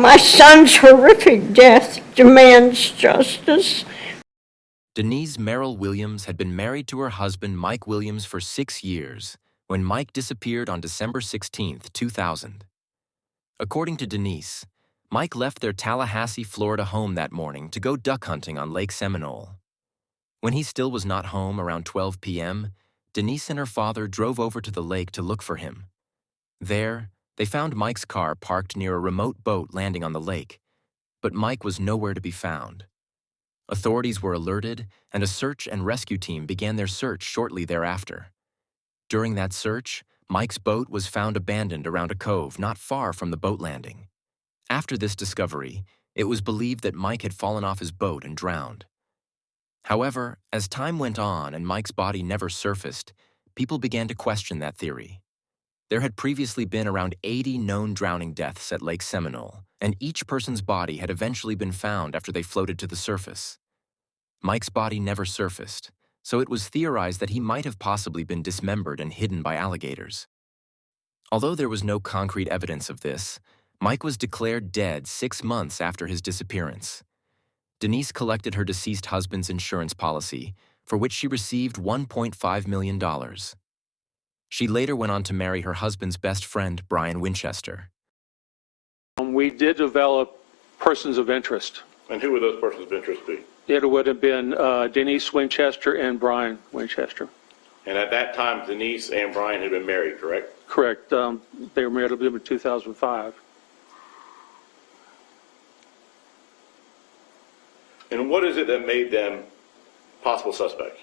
My son's horrific death demands justice. Denise Merrill Williams had been married to her husband Mike Williams for 6 years when Mike disappeared on December 16, 2000. According to Denise, Mike left their Tallahassee, Florida home that morning to go duck hunting on Lake Seminole. When he still was not home around 12 p.m., Denise and her father drove over to the lake to look for him. There, they found Mike's car parked near a remote boat landing on the lake, but Mike was nowhere to be found. Authorities were alerted, and a search and rescue team began their search shortly thereafter. During that search, Mike's boat was found abandoned around a cove not far from the boat landing. After this discovery, it was believed that Mike had fallen off his boat and drowned. However, as time went on and Mike's body never surfaced, people began to question that theory. There had previously been around 80 known drowning deaths at Lake Seminole, and each person's body had eventually been found after they floated to the surface. Mike's body never surfaced, so it was theorized that he might have possibly been dismembered and hidden by alligators. Although there was no concrete evidence of this, Mike was declared dead 6 months after his disappearance. Denise collected her deceased husband's insurance policy, for which she received $1.5 million. She later went on to marry her husband's best friend, Brian Winchester. We did develop persons of interest. And who would those persons of interest be? It would have been Denise Winchester and Brian Winchester. And at that time, Denise and Brian had been married, correct? Correct. They were married, I believe, in 2005. And what is it that made them possible suspects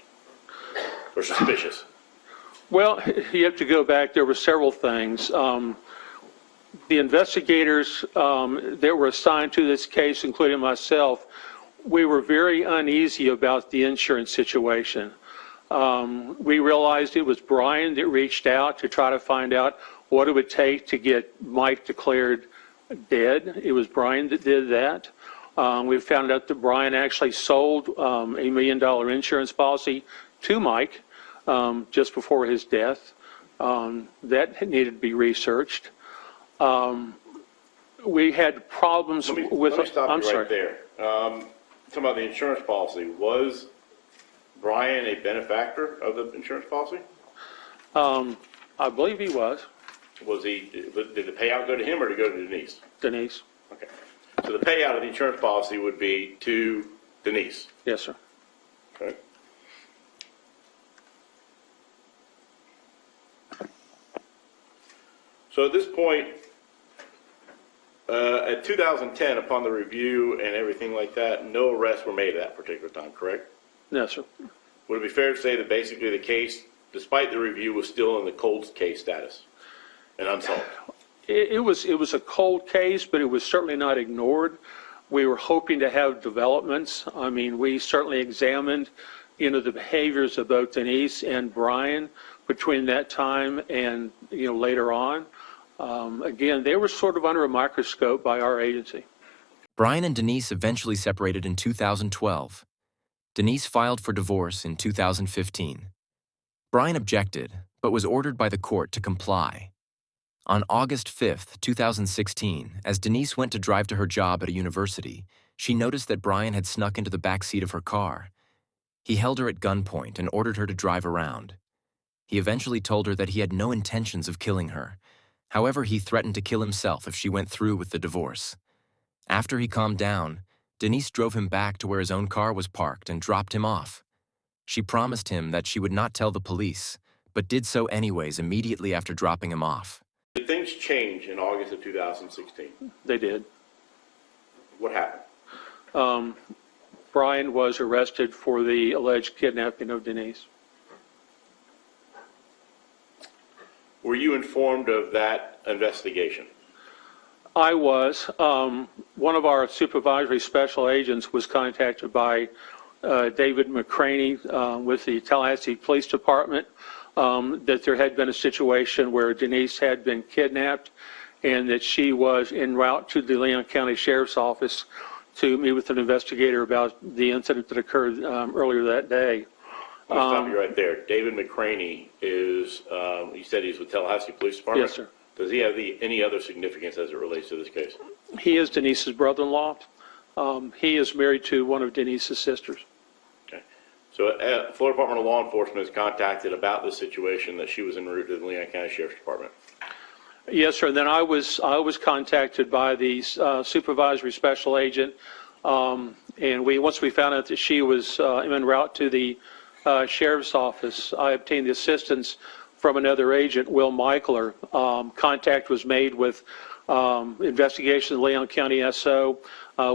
or suspicious? Well, you have to go back. There were several things. The investigators that were assigned to this case, including myself, we were very uneasy about the insurance situation. We realized it was Brian that reached out to try to find out what it would take to get Mike declared dead. It was Brian that did that. We found out that Brian actually sold a $1 million insurance policy to Mike just before his death. That needed to be researched. We had problems with. Let me stop I'm you sorry. right there. Talking about the insurance policy, was Brian a benefactor of the insurance policy? I believe he was. Was he? Did the payout go to him or did it go to Denise? Denise. Okay. So the payout of the insurance policy would be to Denise. Yes, sir. Okay. So at this point, at 2010, upon the review and everything like that, no arrests were made at that particular time, correct? Yes, sir. Would it be fair to say that basically the case, despite the review, was still in the cold case status and unsolved? It was a cold case, but it was certainly not ignored. We were hoping to have developments. I mean, we certainly examined, the behaviors of both Denise and Brian between that time and, later on. Again, they were sort of under a microscope by our agency. Brian and Denise eventually separated in 2012. Denise filed for divorce in 2015. Brian objected, but was ordered by the court to comply. On August 5, 2016, as Denise went to drive to her job at a university, she noticed that Brian had snuck into the back seat of her car. He held her at gunpoint and ordered her to drive around. He eventually told her that he had no intentions of killing her. However, he threatened to kill himself if she went through with the divorce. After he calmed down, Denise drove him back to where his own car was parked and dropped him off. She promised him that she would not tell the police, but did so anyways immediately after dropping him off. Did things change in August of 2016? They did. What happened? Brian was arrested for the alleged kidnapping of Denise. Were you informed of that investigation? I was. One of our supervisory special agents was contacted by David McCraney with the Tallahassee Police Department that there had been a situation where Denise had been kidnapped and that she was en route to the Leon County Sheriff's Office to meet with an investigator about the incident that occurred earlier that day. I'm going to stop you right there. David McCraney is, you said he's with Tallahassee Police Department? Yes, sir. Does he have any other significance as it relates to this case? He is Denise's brother-in-law. He is married to one of Denise's sisters. Okay. So Florida Department of Law Enforcement is contacted about the situation that she was en route to the Leon County Sheriff's Department. Yes, sir. And then I was contacted by the supervisory special agent, and once we found out that she was en route to the sheriff's office, I obtained the assistance from another agent, Will Michler. Contact was made with investigation of the Leon County SO.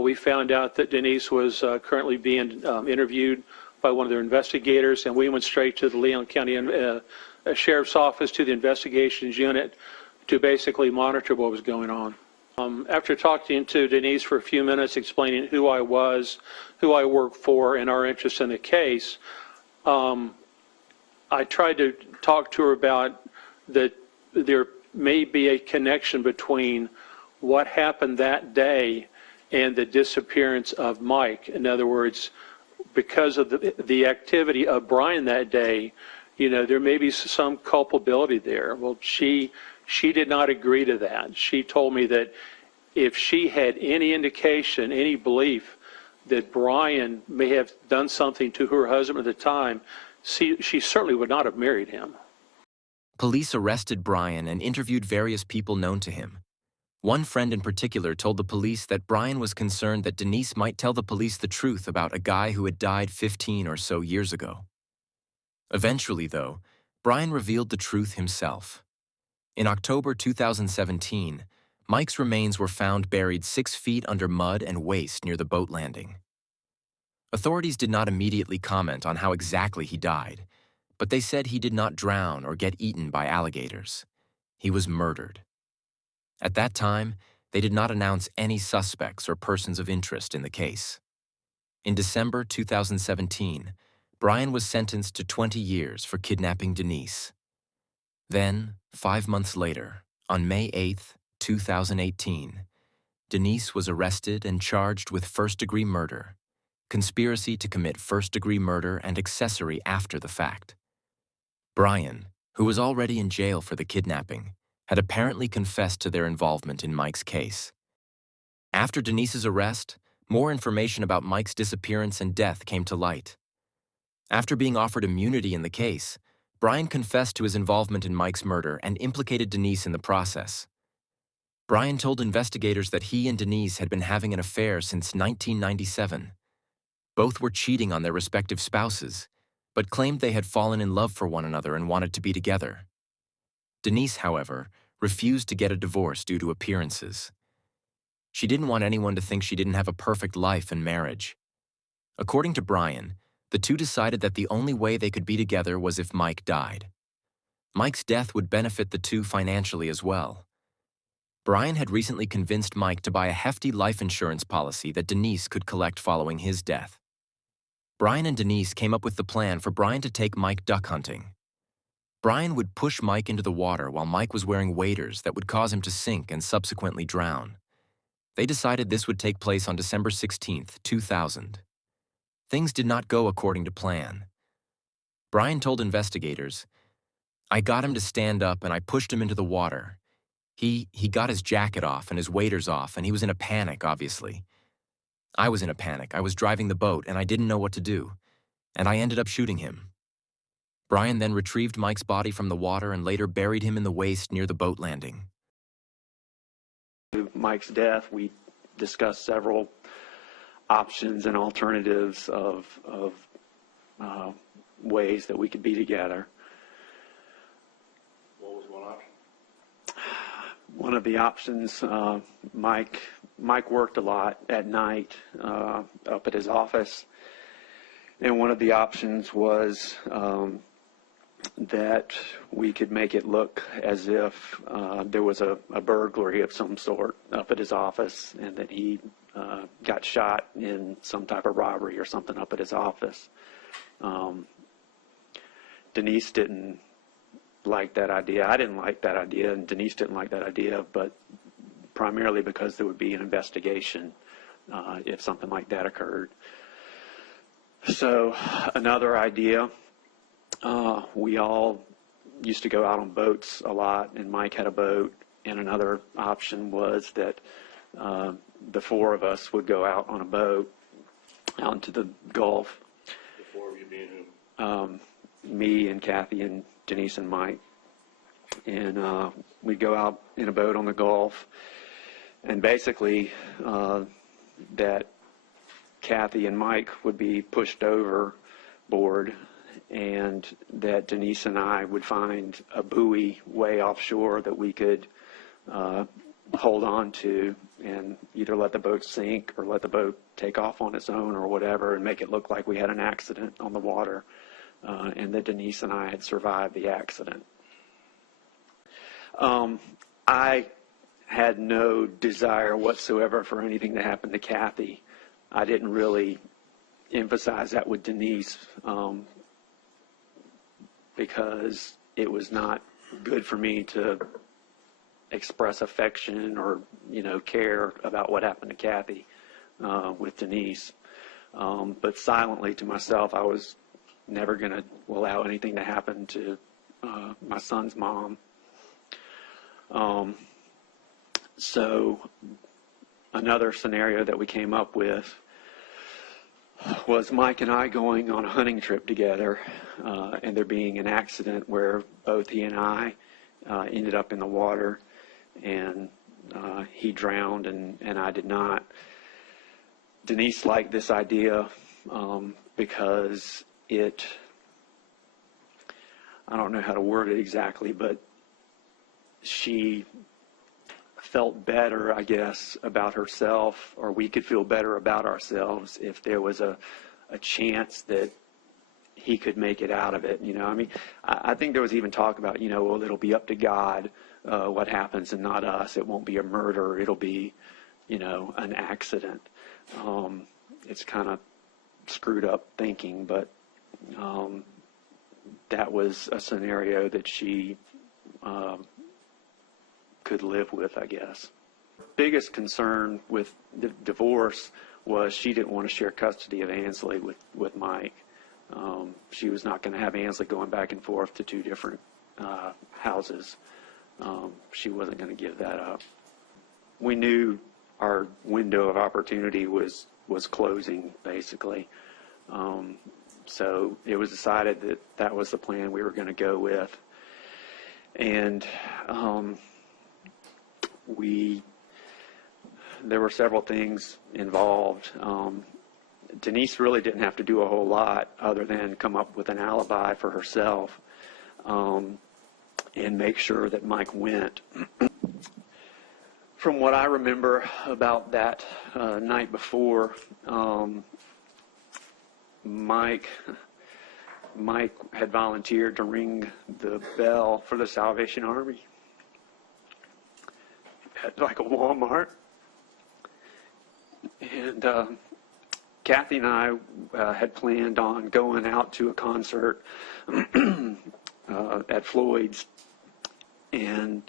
We found out that Denise was currently being interviewed by one of their investigators, and we went straight to the Leon County Sheriff's Office, to the investigations unit, to basically monitor what was going on. After talking to Denise for a few minutes, explaining who I was, who I worked for, and our interest in the case, I tried to talk to her about that there may be a connection between what happened that day and the disappearance of Mike. In other words, because of the activity of Brian that day, you know, there may be some culpability there. Well, she did not agree to that. She told me that if she had any indication, any belief that Brian may have done something to her husband at the time, she certainly would not have married him. Police arrested Brian and interviewed various people known to him. One friend in particular told the police that Brian was concerned that Denise might tell the police the truth about a guy who had died 15 or so years ago. Eventually, though, Brian revealed the truth himself. In October 2017, Mike's remains were found buried 6 feet under mud and waste near the boat landing. Authorities did not immediately comment on how exactly he died, but they said he did not drown or get eaten by alligators. He was murdered. At that time, they did not announce any suspects or persons of interest in the case. In December 2017, Brian was sentenced to 20 years for kidnapping Denise. Then, 5 months later, on May 8, 2018, Denise was arrested and charged with first-degree murder, conspiracy to commit first-degree murder, and accessory after the fact. Brian, who was already in jail for the kidnapping, had apparently confessed to their involvement in Mike's case. After Denise's arrest, more information about Mike's disappearance and death came to light. After being offered immunity in the case, Brian confessed to his involvement in Mike's murder and implicated Denise in the process. Brian told investigators that he and Denise had been having an affair since 1997. Both were cheating on their respective spouses, but claimed they had fallen in love for one another and wanted to be together. Denise, however, refused to get a divorce due to appearances. She didn't want anyone to think she didn't have a perfect life and marriage. According to Brian, the two decided that the only way they could be together was if Mike died. Mike's death would benefit the two financially as well. Brian had recently convinced Mike to buy a hefty life insurance policy that Denise could collect following his death. Brian and Denise came up with the plan for Brian to take Mike duck hunting. Brian would push Mike into the water while Mike was wearing waders that would cause him to sink and subsequently drown. They decided this would take place on December 16, 2000. Things did not go according to plan. Brian told investigators, "I got him to stand up and I pushed him into the water. He got his jacket off and his waders off, and he was in a panic, obviously. I was in a panic. I was driving the boat, and I didn't know what to do. And I ended up shooting him." Brian then retrieved Mike's body from the water and later buried him in the waste near the boat landing. Mike's death, we discussed several options and alternatives of ways that we could be together. What was one option? One of the options, Mike worked a lot at night up at his office, and one of the options was that we could make it look as if there was a burglary of some sort up at his office, and that he got shot in some type of robbery or something up at his office. Denise didn't like that idea. I didn't like that idea, and Denise didn't like that idea, but primarily because there would be an investigation if something like that occurred. So another idea, we all used to go out on boats a lot, and Mike had a boat, And another option was that the four of us would go out on a boat out into the Gulf. The four of you being who? Me and Kathy and Denise and Mike. And we'd go out in a boat on the Gulf. And basically, that Kathy and Mike would be pushed overboard, and that Denise and I would find a buoy way offshore that we could hold on to and either let the boat sink or let the boat take off on its own or whatever and make it look like we had an accident on the water, and that Denise and I had survived the accident. I had no desire whatsoever for anything to happen to Kathy. I didn't really emphasize that with Denise because it was not good for me to express affection or, care about what happened to Kathy with Denise. But silently to myself, I was never going to allow anything to happen to my son's mom. So another scenario that we came up with was Mike and I going on a hunting trip together, and there being an accident where both he and I ended up in the water, and he drowned and I did not. Denise liked this idea because I don't know how to word it exactly, but she felt better, I guess, about herself, or we could feel better about ourselves if there was a chance that he could make it out of it. I think there was even talk about, well, it'll be up to God what happens and not us. It won't be a murder. It'll be, an accident. It's kind of screwed up thinking, but that was a scenario that she could live with, I guess. Biggest concern with the divorce was she didn't want to share custody of Ansley with Mike. She was not going to have Ansley going back and forth to two different houses. She wasn't going to give that up. We knew our window of opportunity was closing, basically. So it was decided that was the plan we were going to go with. And there were several things involved. Denise really didn't have to do a whole lot other than come up with an alibi for herself and make sure that Mike went. From what I remember about that night before, Mike had volunteered to ring the bell for the Salvation Army at like a Walmart. And Kathy and I had planned on going out to a concert at Floyd's. And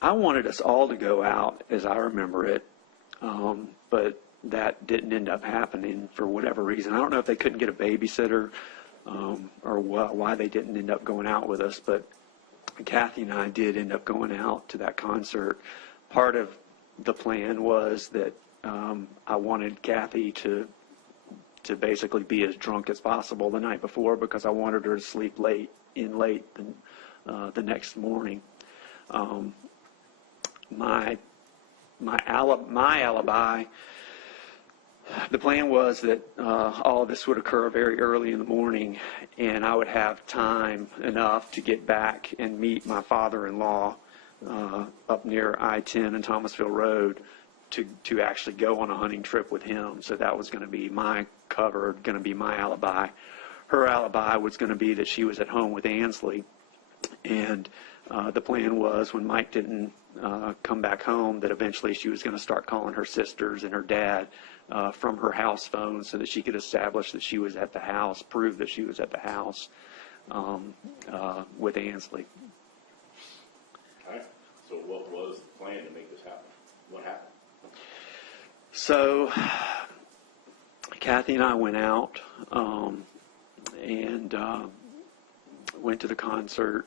I wanted us all to go out, as I remember it, but that didn't end up happening for whatever reason. I don't know if they couldn't get a babysitter or why they didn't end up going out with us, but Kathy and I did end up going out to that concert. Part of the plan was that I wanted Kathy to basically be as drunk as possible the night before because I wanted her to sleep late the next morning. My alibi, the plan was that all of this would occur very early in the morning, and I would have time enough to get back and meet my father-in-law up near I-10 and Thomasville Road to actually go on a hunting trip with him. So that was going to be my cover, going to be my alibi. Her alibi was going to be that she was at home with Ansley, and the plan was when Mike didn't come back home that eventually she was going to start calling her sisters and her dad from her house phone so that she could establish that she was at the house, prove that she was at the house with Ansley. Okay. So what was the plan to make this happen? What happened? So Kathy and I went out and went to the concert,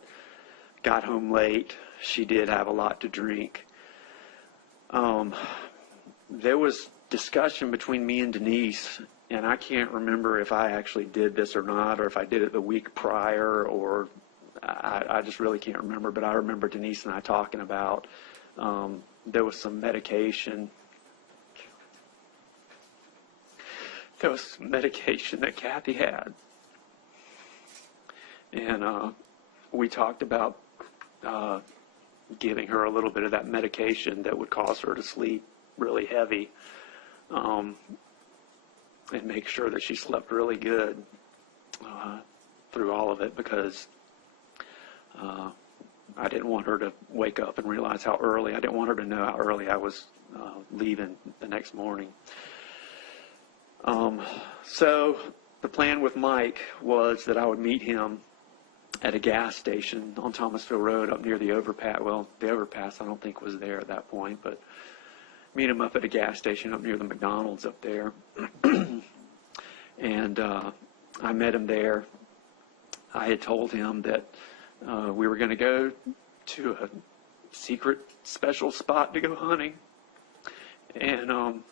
got home late, she did have a lot to drink. There was discussion between me and Denise, and I can't remember if I actually did this or not, or if I did it the week prior, or I just really can't remember. But I remember Denise and I talking about there was some medication. There was some medication that Kathy had, and we talked about giving her a little bit of that medication that would cause her to sleep really heavy, and make sure that she slept really good through all of it, because I didn't want her to wake up and realize how early. I didn't want her to know how early I was leaving the next morning. So the plan with Mike was that I would meet him at a gas station on Thomasville Road up near the overpass. Well, the overpass I don't think was there at that point, but meet him up at a gas station up near the McDonald's up there. And I met him there. I had told him that we were going to go to a secret special spot to go hunting, and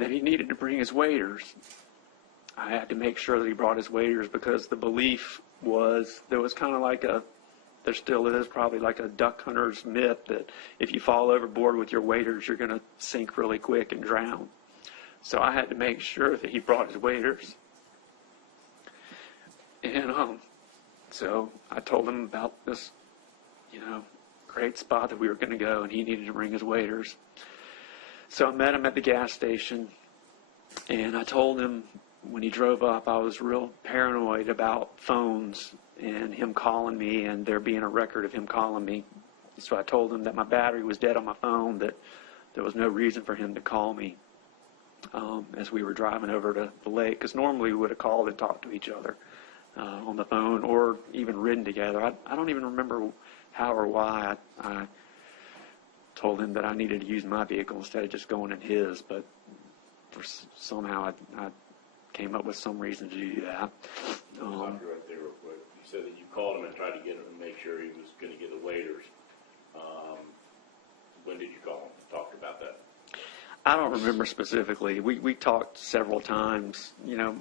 that he needed to bring his waders. I had to make sure that he brought his waders, because the belief was, there was kind of like there still is probably like a duck hunter's myth that if you fall overboard with your waders, you're going to sink really quick and drown. So I had to make sure that he brought his waders. And so I told him about this, great spot that we were going to go, and he needed to bring his waders. So I met him at the gas station, and I told him when he drove up, I was real paranoid about phones and him calling me and there being a record of him calling me. So I told him that my battery was dead on my phone, that there was no reason for him to call me as we were driving over to the lake, because normally we would have called and talked to each other on the phone, or even ridden together. I don't even remember how or why I told him that I needed to use my vehicle instead of just going in his, but somehow I came up with some reason to do that. Stop you right there real quick. You said that you called him and tried to get him to make sure he was going to get the waders. When did you call him and talk about that? I don't remember specifically. We talked several times.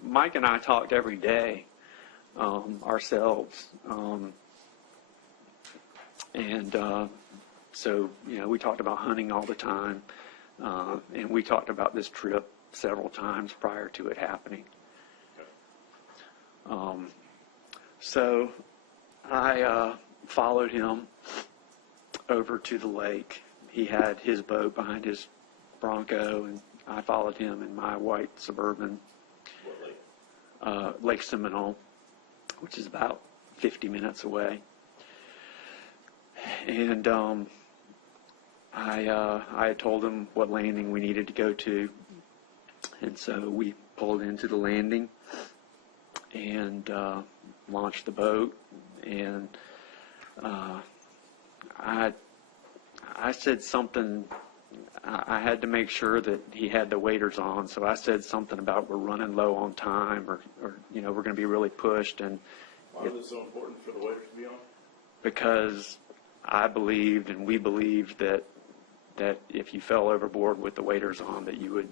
Mike and I talked every day ourselves. So we talked about hunting all the time. And we talked about this trip several times prior to it happening. So I followed him over to the lake. He had his boat behind his Bronco, and I followed him in my white Suburban. What lake? Lake Seminole, which is about 50 minutes away. And I had told him what landing we needed to go to, and so we pulled into the landing and launched the boat. And I said something. I had to make sure that he had the waders on, so I said something about we're running low on time, or we're going to be really pushed. And why was it so important for the waders to be on? Because I believed, and we believed, that if you fell overboard with the waders on, that you would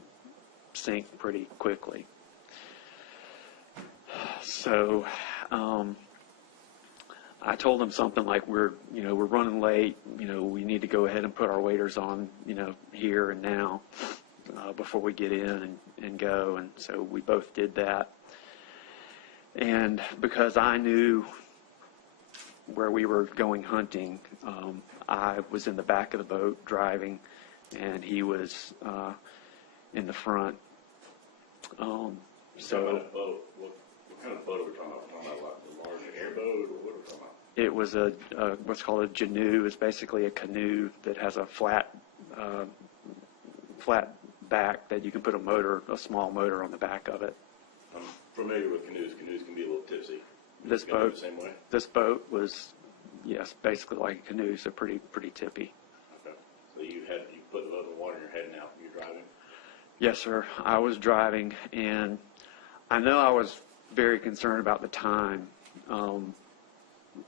sink pretty quickly. So I told him something like, we're running late, we need to go ahead and put our waders on, here and now, before we get in and go. And so we both did that. And because I knew where we were going hunting, I was in the back of the boat driving, and he was in the front. So what kind of boat are we talking about? We're talking about a large airboat, or what are we talking about? It was what's called a Janoo. It's basically a canoe that has a flat back that you can put a small motor on the back of it. I'm familiar with canoes. Canoes can be a little tipsy. This Gonna do boat, the same way? this boat was, yes, basically like a canoe, so pretty tippy. Okay. So you put the boat in the water and you're heading out. You're driving. Yes, sir. I was driving, and I know I was very concerned about the time.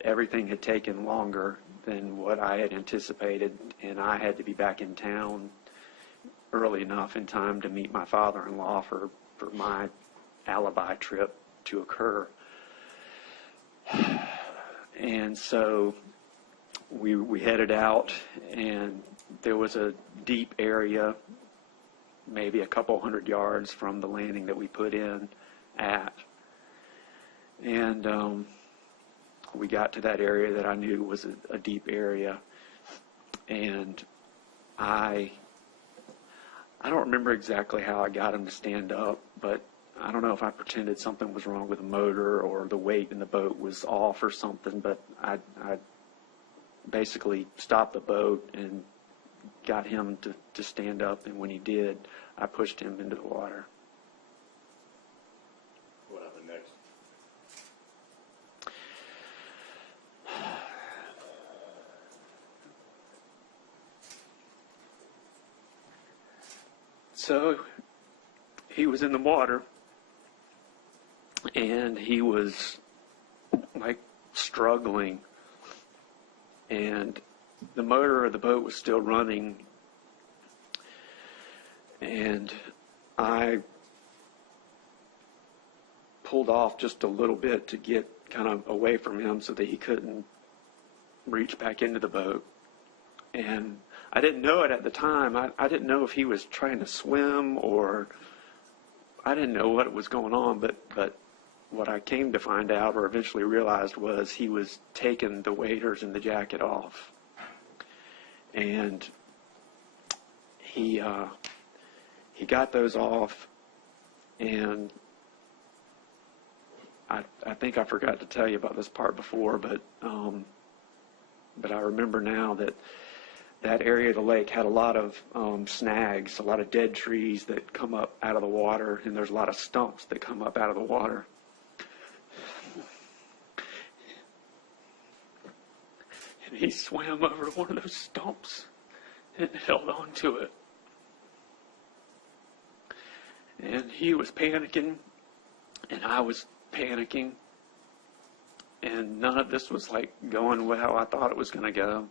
Everything had taken longer, than what I had anticipated, and I had to be back in town early enough in time to meet my father-in-law for my alibi trip to occur. And so we headed out, and there was a deep area, maybe a couple hundred yards from the landing that we put in at. And we got to that area that I knew was a deep area, and I don't remember exactly how I got him to stand up, but I don't know if I pretended something was wrong with the motor or the weight in the boat was off or something, but I basically stopped the boat and got him to stand up, and when he did, I pushed him into the water. What happened next? So he was in the water, and he was like struggling, and the motor of the boat was still running, and I pulled off just a little bit to get kind of away from him so that he couldn't reach back into the boat. And I didn't know it at the time. I didn't know if he was trying to swim, or I didn't know what was going on, but what I came to find out, or eventually realized, was he was taking the waders and the jacket off. And he got those off, and I think I forgot to tell you about this part before, but I remember now that area of the lake had a lot of snags, a lot of dead trees that come up out of the water, and there's a lot of stumps that come up out of the water. And he swam over one of those stumps and held on to it. And he was panicking, and I was panicking, and none of this was like going how I thought it was going to go.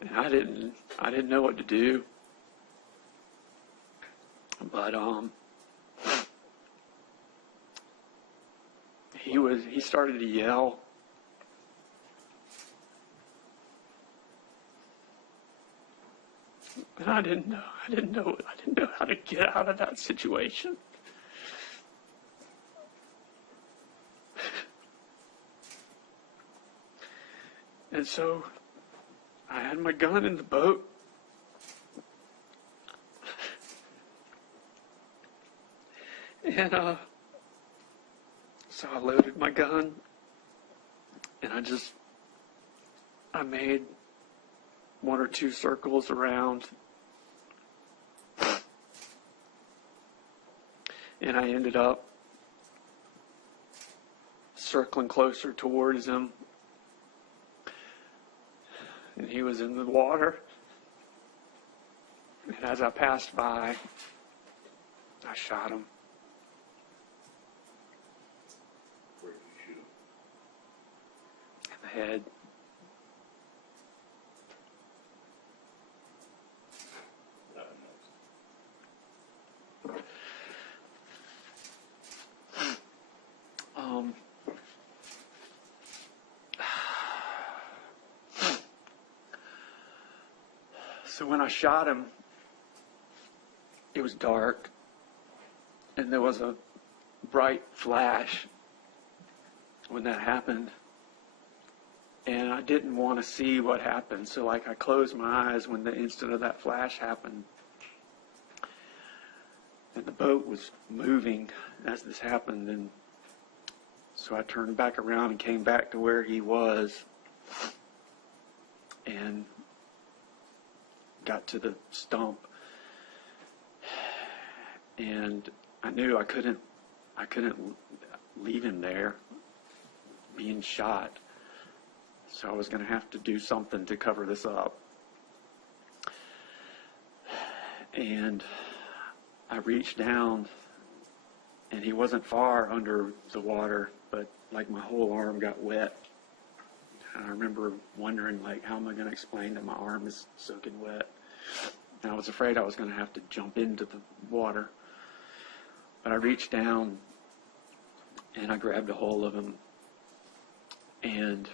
And I didn't know what to do, but he started to yell, and I didn't know how to get out of that situation. And so I had my gun in the boat, and so I loaded my gun, and I made one or two circles around, and I ended up circling closer towards him. And he was in the water. And as I passed by, I shot him. Where did you shoot him? In the head. What happened next? So when I shot him, it was dark, and there was a bright flash when that happened, and I didn't want to see what happened, so I closed my eyes when the instant of that flash happened, and the boat was moving as this happened, and so I turned back around and came back to where he was, and got to the stump, and I knew I couldn't leave him there being shot, so I was going to have to do something to cover this up. And I reached down, and he wasn't far under the water, but like my whole arm got wet. And I remember wondering, like, how am I going to explain that my arm is soaking wet? And I was afraid I was going to have to jump into the water. But I reached down and I grabbed a hold of him, and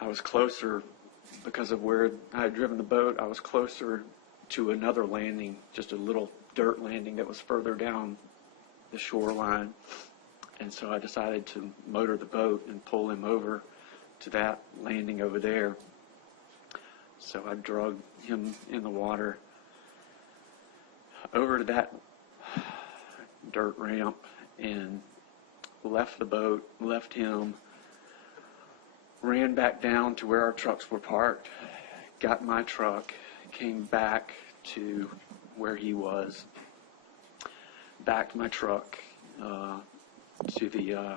I was closer because of where I had driven the boat. I was closer to another landing, just a little dirt landing that was further down the shoreline. And so I decided to motor the boat and pull him over to that landing over there. So I drug him in the water over to that dirt ramp and left the boat, left him, ran back down to where our trucks were parked, got my truck, came back to where he was, backed my truck to the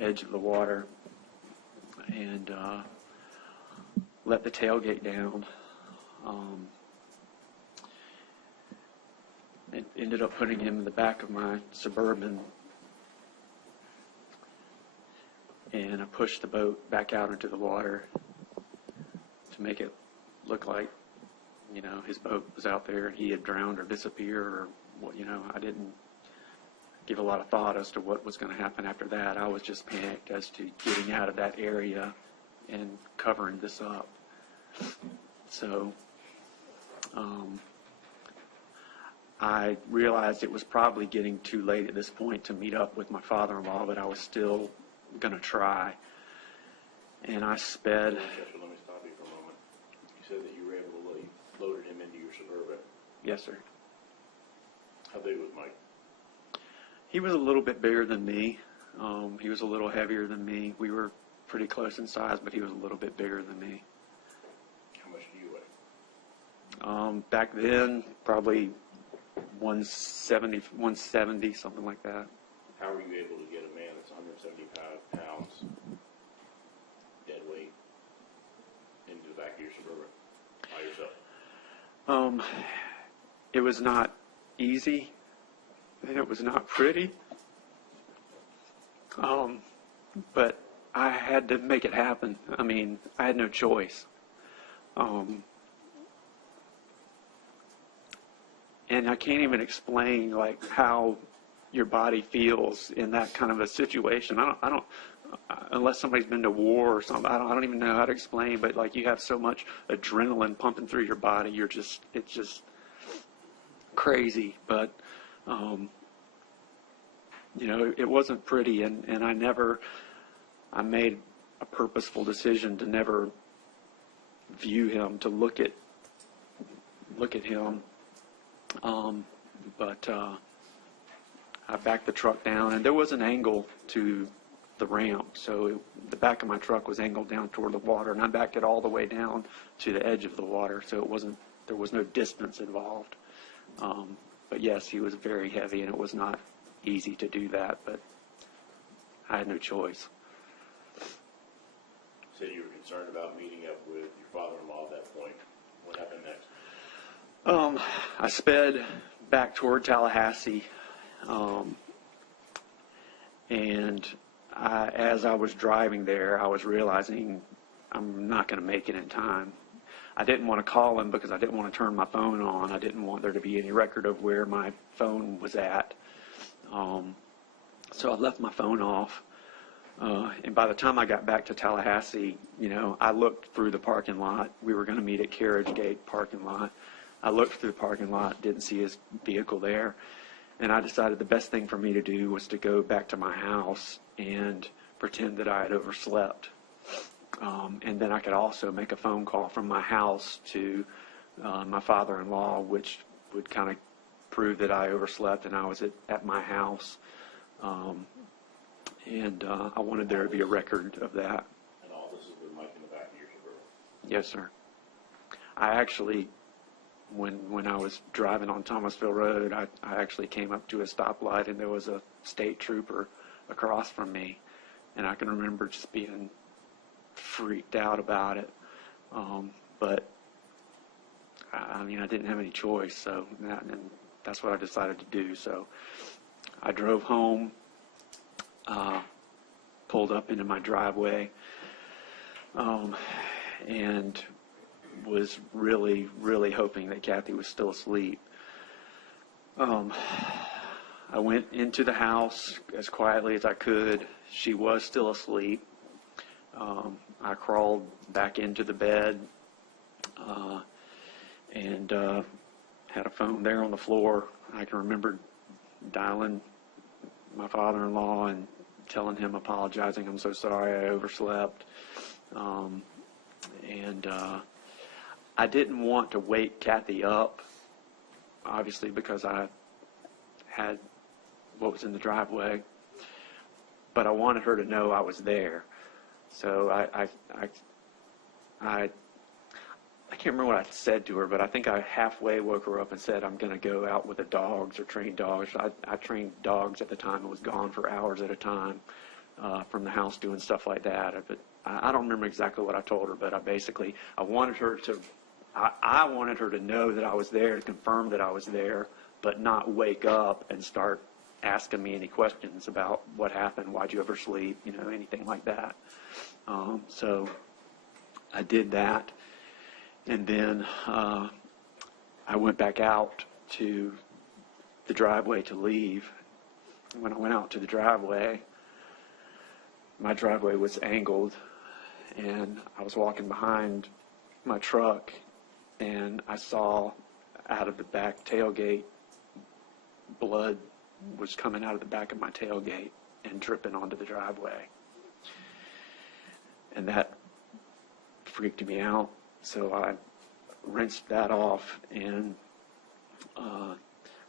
edge of the water, and let the tailgate down. It ended up putting him in the back of my Suburban, and I pushed the boat back out into the water to make it look like, you know, his boat was out there and he had drowned or disappeared, or what, you know. I didn't give a lot of thought as to what was going to happen after that. I was just panicked as to getting out of that area and covering this up. So I realized it was probably getting too late at this point to meet up with my father-in-law, but I was still going to try. And I sped. Let me stop you for a moment. You said that you were able to load him into your Suburban. Yes, sir. How big was Mike? He was a little bit bigger than me. He was a little heavier than me. We were pretty close in size, but he was a little bit bigger than me. How much do you weigh? Back then, probably 170, something like that. How were you able to get a man that's 175 pounds, dead weight, into the back of your Suburban by yourself? It was not easy, and it was not pretty. But I had to make it happen. I mean, I had no choice. And I can't even explain, like, how your body feels in that kind of a situation. I don't unless somebody's been to war or something, I don't even know how to explain, but like, you have so much adrenaline pumping through your body, it's just crazy. But, you know, it wasn't pretty, and I made a purposeful decision to never view him, to look at him. But I backed the truck down, and there was an angle to the ramp, so the back of my truck was angled down toward the water, and I backed it all the way down to the edge of the water, so there was no distance involved. But yes, he was very heavy, and it was not easy to do that, but I had no choice. You said you were concerned about meeting up with your father-in-law at that point. What happened next? I sped back toward Tallahassee, and as I was driving there, I was realizing I'm not going to make it in time. I didn't want to call him because I didn't want to turn my phone on. I didn't want there to be any record of where my phone was at. So I left my phone off. And by the time I got back to Tallahassee, you know, I looked through the parking lot. We were going to meet at Carriage Gate parking lot. I looked through the parking lot, didn't see his vehicle there, and I decided the best thing for me to do was to go back to my house and pretend that I had overslept. And then I could also make a phone call from my house to my father-in-law, which would kind of prove that I overslept and I was at my house. And I wanted there to be a record of that. And all this is with Mike in the back of your Suburban? Yes, sir. I actually, when I was driving on Thomasville Road, I actually came up to a stoplight, and there was a state trooper across from me, and I can remember just being freaked out about it. But I mean, I didn't have any choice, so and that's what I decided to do. So I drove home, pulled up into my driveway, and was really, really hoping that Kathy was still asleep. I went into the house as quietly as I could. She was still asleep. I crawled back into the bed and had a phone there on the floor. I can remember dialing my father-in-law and telling him, apologizing, I'm so sorry I overslept. I didn't want to wake Kathy up, obviously, because I had what was in the driveway, but I wanted her to know I was there. So I can't remember what I said to her, but I think I halfway woke her up and said, I'm going to go out with the dogs or train dogs. I trained dogs at the time and was gone for hours at a time from the house doing stuff like that. But I don't remember exactly what I told her, but I wanted her to, I wanted her to know that I was there, to confirm that I was there, but not wake up and start asking me any questions about what happened, why'd you ever sleep, anything like that. So I did that. And then I went back out to the driveway to leave. When I went out to the driveway, my driveway was angled, and I was walking behind my truck, and I saw out of the back tailgate, blood was coming out of the back of my tailgate and dripping onto the driveway. And that freaked me out. So I rinsed that off and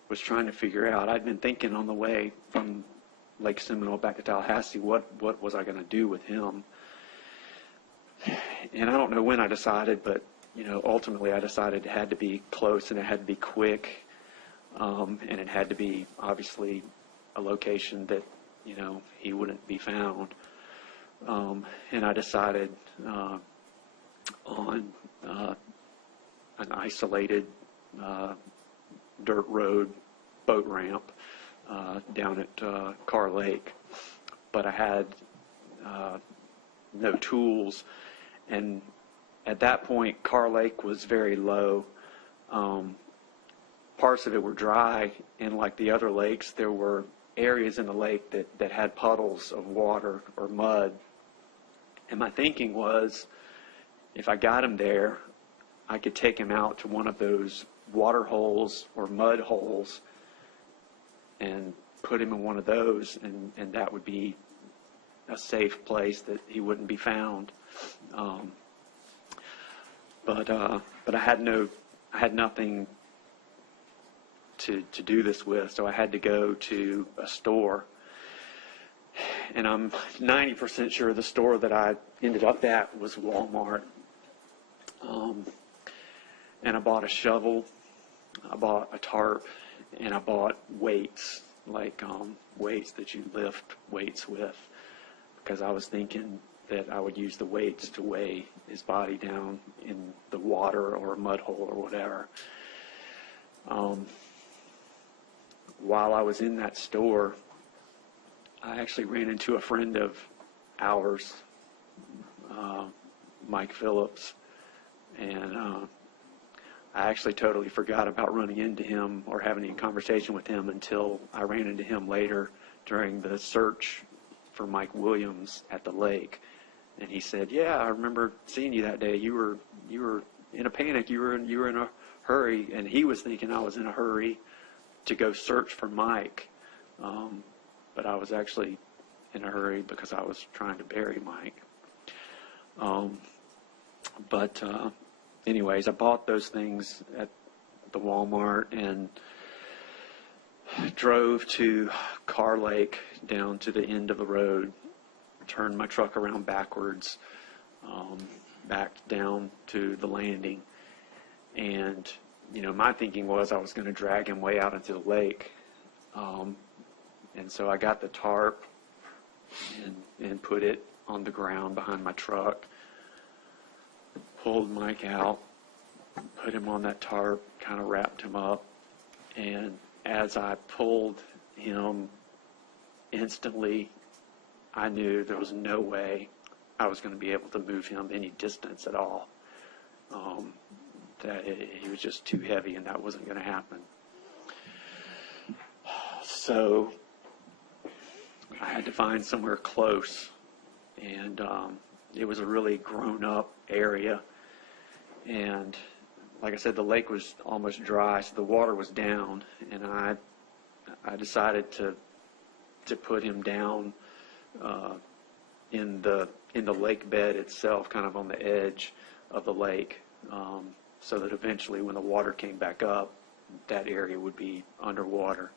was trying to figure out. I'd been thinking on the way from Lake Seminole back to Tallahassee, what was I going to do with him? And I don't know when I decided, but ultimately I decided it had to be close and it had to be quick, and it had to be obviously a location that he wouldn't be found. And I decided on an isolated dirt road boat ramp down at Carr Lake. But I had no tools, and at that point Carr Lake was very low. Parts of it were dry, and like the other lakes, there were areas in the lake that had puddles of water or mud. And my thinking was, if I got him there, I could take him out to one of those water holes or mud holes and put him in one of those, and that would be a safe place that he wouldn't be found. But I had nothing to do this with, so I had to go to a store. And I'm 90% sure the store that I ended up at was Walmart. And I bought a shovel, I bought a tarp, and I bought weights, like weights that you lift weights with, because I was thinking that I would use the weights to weigh his body down in the water or a mud hole or whatever. While I was in that store, I actually ran into a friend of ours, Mike Phillips, and I actually totally forgot about running into him or having any conversation with him until I ran into him later during the search for Mike Williams at the lake. And he said, "Yeah, I remember seeing you that day. You were in a panic. You were in a hurry." And he was thinking I was in a hurry to go search for Mike, but I was actually in a hurry because I was trying to bury Mike. Anyways, I bought those things at the Walmart and drove to Carr Lake down to the end of the road, turned my truck around backwards, back down to the landing. And, my thinking was I was going to drag him way out into the lake. And so I got the tarp and put it on the ground behind my truck, pulled Mike out, put him on that tarp, kind of wrapped him up, and as I pulled him instantly I knew there was no way I was going to be able to move him any distance at all. That he was just too heavy, and that wasn't going to happen. So I had to find somewhere close, and it was a really grown-up area. And like I said, the lake was almost dry, so the water was down, and I decided to put him down in the lake bed itself, kind of on the edge of the lake, so that eventually when the water came back up, that area would be underwater.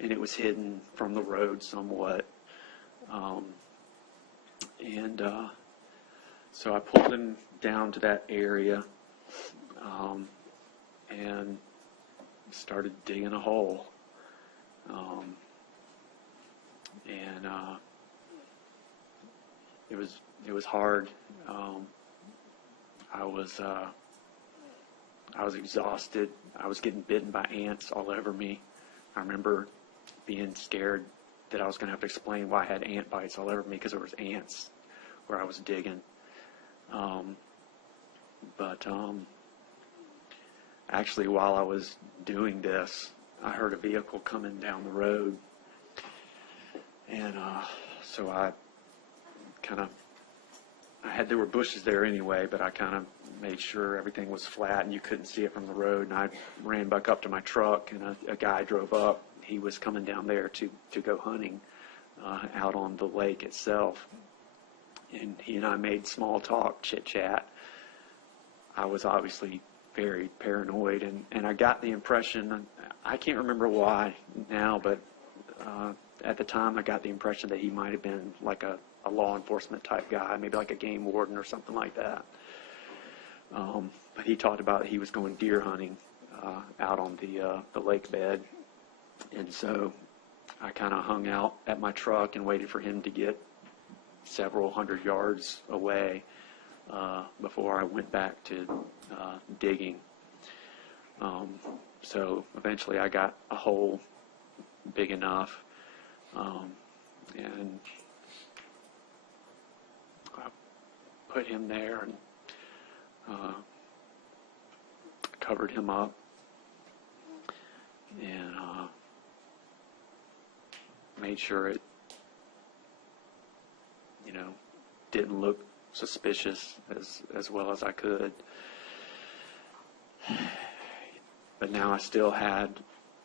And it was hidden from the road somewhat. So I pulled him down to that area and started digging a hole. It was hard. I was exhausted. I was getting bitten by ants all over me. I remember being scared that I was going to have to explain why I had ant bites all over me because there was ants where I was digging. Actually, while I was doing this, I heard a vehicle coming down the road. And so there were bushes there anyway, but I kind of made sure everything was flat and you couldn't see it from the road. And I ran back up to my truck, and a guy drove up. He was coming down there to go hunting out on the lake itself. And he and I made small talk, chit-chat. I was obviously very paranoid, and I got the impression, I can't remember why now, but at the time I got the impression that he might have been like a law enforcement type guy, maybe like a game warden or something like that. But he talked about he was going deer hunting out on the lake bed. And so I kind of hung out at my truck and waited for him to get several hundred yards away before I went back to digging. So eventually I got a hole big enough, and I put him there and covered him up, and made sure it, didn't look suspicious as well as I could. But now I still had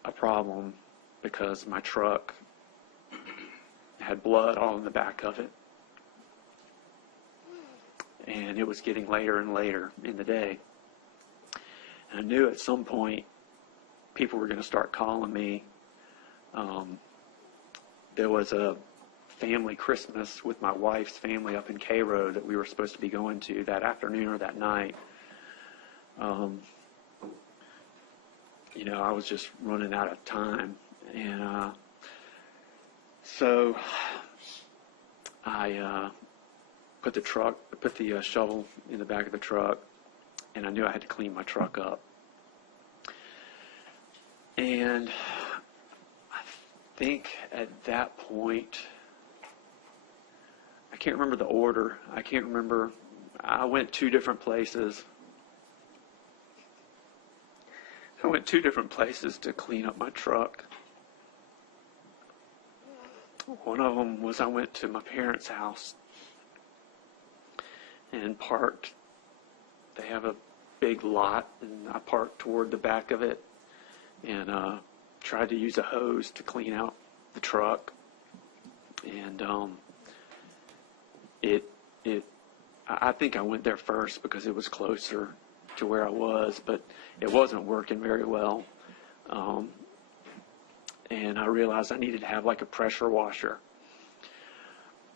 a problem because my truck had blood all in the back of it. And it was getting later and later in the day. And I knew at some point people were going to start calling me. There was a family Christmas with my wife's family up in Cairo that we were supposed to be going to that afternoon or that night. I was just running out of time. And so I put the shovel in the back of the truck, and I knew I had to clean my truck up. And I think at that point, I can't remember the order. I can't remember. I went two different places. I went two different places to clean up my truck. One of them was I went to my parents' house and parked. They have a big lot, and I parked toward the back of it and tried to use a hose to clean out the truck. And I think I went there first because it was closer to where I was, but it wasn't working very well. And I realized I needed to have like a pressure washer.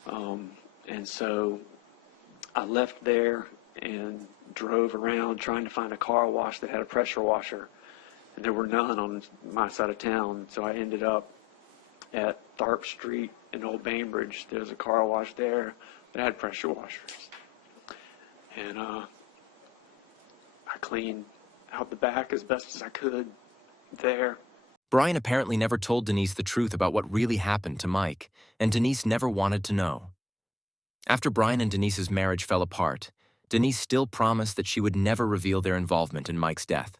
And so I left there and drove around trying to find a car wash that had a pressure washer. And there were none on my side of town. So I ended up at Tharp Street in Old Bainbridge. There's a car wash there that had pressure washers. And I cleaned out the back as best as I could there. Brian apparently never told Denise the truth about what really happened to Mike, and Denise never wanted to know. After Brian and Denise's marriage fell apart, Denise still promised that she would never reveal their involvement in Mike's death.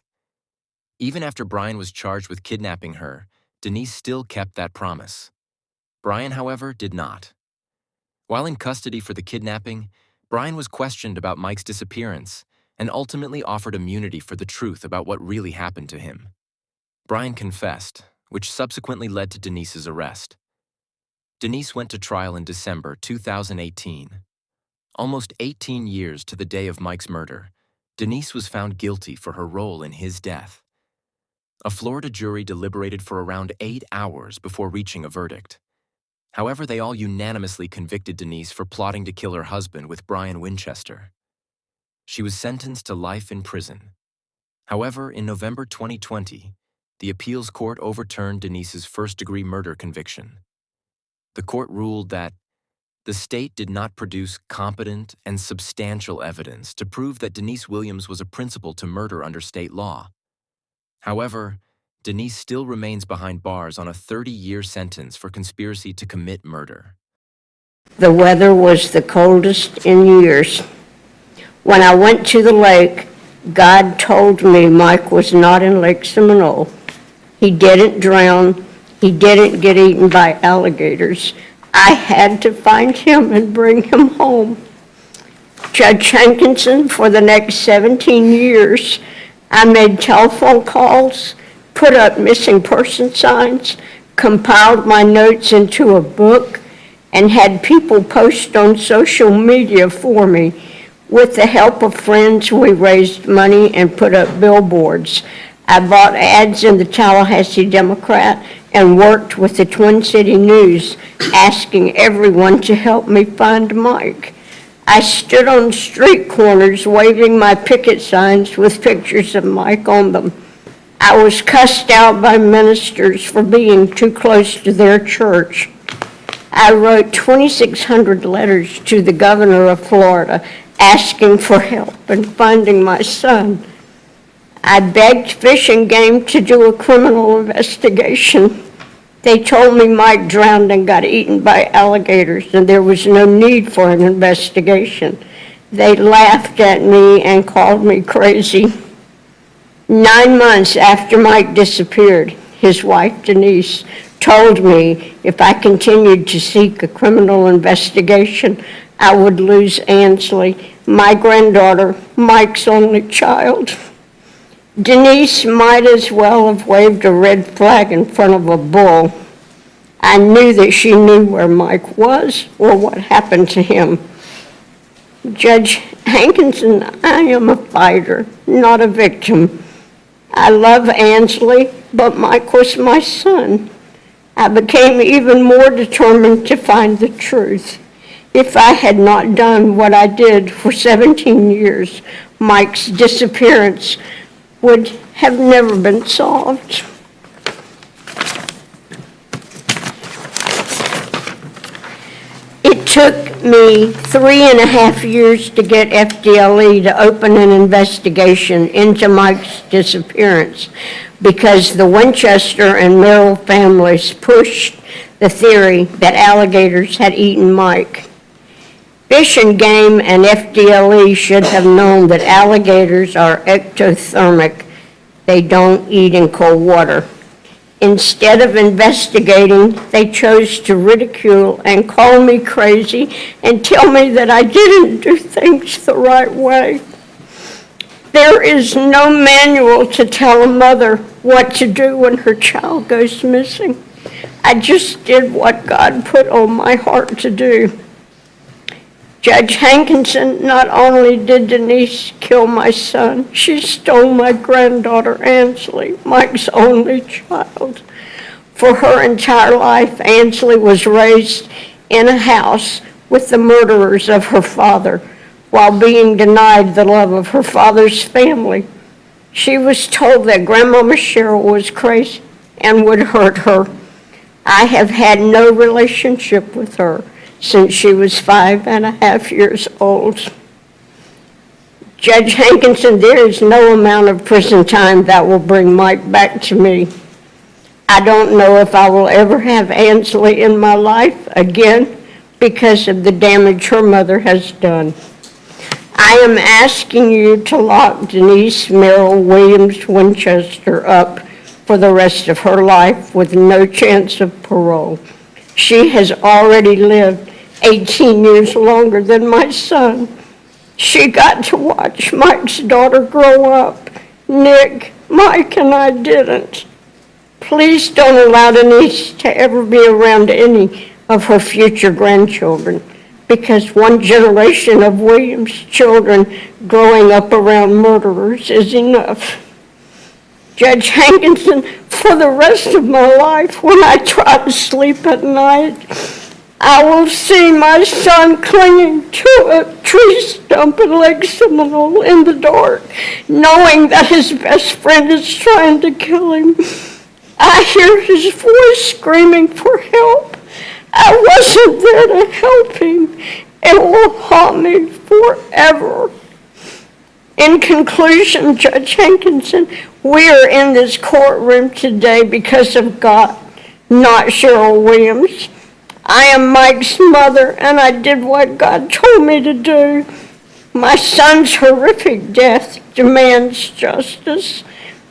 Even after Brian was charged with kidnapping her, Denise still kept that promise. Brian, however, did not. While in custody for the kidnapping, Brian was questioned about Mike's disappearance and ultimately offered immunity for the truth about what really happened to him. Brian confessed, which subsequently led to Denise's arrest. Denise went to trial in December 2018. Almost 18 years to the day of Mike's murder, Denise was found guilty for her role in his death. A Florida jury deliberated for around 8 hours before reaching a verdict. However, they all unanimously convicted Denise for plotting to kill her husband with Brian Winchester. She was sentenced to life in prison. However, in November 2020, the appeals court overturned Denise's first-degree murder conviction. The court ruled that the state did not produce competent and substantial evidence to prove that Denise Williams was a principal to murder under state law. However, Denise still remains behind bars on a 30-year sentence for conspiracy to commit murder. The weather was the coldest in years. When I went to the lake, God told me Mike was not in Lake Seminole. He didn't drown. He didn't get eaten by alligators. I had to find him and bring him home. Judge Hankinson, for the next 17 years, I made telephone calls, put up missing person signs, compiled my notes into a book, and had people post on social media for me. With the help of friends, we raised money and put up billboards. I bought ads in the Tallahassee Democrat and worked with the Twin City News, asking everyone to help me find Mike. I stood on street corners waving my picket signs with pictures of Mike on them. I was cussed out by ministers for being too close to their church. I wrote 2,600 letters to the governor of Florida asking for help in finding my son. I begged Fish and Game to do a criminal investigation. They told me Mike drowned and got eaten by alligators, and there was no need for an investigation. They laughed at me and called me crazy. 9 months after Mike disappeared, his wife Denise told me if I continued to seek a criminal investigation, I would lose Ansley, my granddaughter, Mike's only child. Denise might as well have waved a red flag in front of a bull. I knew that she knew where Mike was or what happened to him. Judge Hankinson, I am a fighter, not a victim. I love Ansley, but Mike was my son. I became even more determined to find the truth. If I had not done what I did for 17 years, Mike's disappearance would have never been solved. It took me 3.5 years to get FDLE to open an investigation into Mike's disappearance because the Winchester and Merrill families pushed the theory that alligators had eaten Mike. Fish and Game and FDLE should have known that alligators are ectothermic. They don't eat in cold water. Instead of investigating, they chose to ridicule and call me crazy and tell me that I didn't do things the right way. There is no manual to tell a mother what to do when her child goes missing. I just did what God put on my heart to do. Judge Hankinson, not only did Denise kill my son, she stole my granddaughter Ansley, Mike's only child. For her entire life, Ansley was raised in a house with the murderers of her father while being denied the love of her father's family. She was told that Grandmama Cheryl was crazy and would hurt her. I have had no relationship with her since she was 5.5 years old. Judge Hankinson, there is no amount of prison time that will bring Mike back to me. I don't know if I will ever have Ansley in my life again because of the damage her mother has done. I am asking you to lock Denise Merrill Williams Winchester up for the rest of her life with no chance of parole. She has already lived 18 years longer than my son. She got to watch Mike's daughter grow up. Nick, Mike, and I didn't. Please don't allow Denise to ever be around any of her future grandchildren, because one generation of Williams children growing up around murderers is enough. Judge Hankinson, for the rest of my life, when I try to sleep at night, I will see my son clinging to a tree stump in Lake Seminole in the dark, knowing that his best friend is trying to kill him. I hear his voice screaming for help. I wasn't there to help him. It will haunt me forever. In conclusion, Judge Hankinson, we are in this courtroom today because of God, not Cheryl Williams. I am Mike's mother, and I did what God told me to do. My son's horrific death demands justice.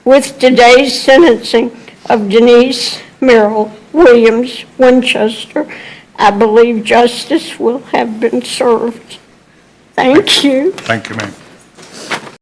With today's sentencing of Denise Merrill Williams Winchester, I believe justice will have been served. Thank you. Thank you, ma'am.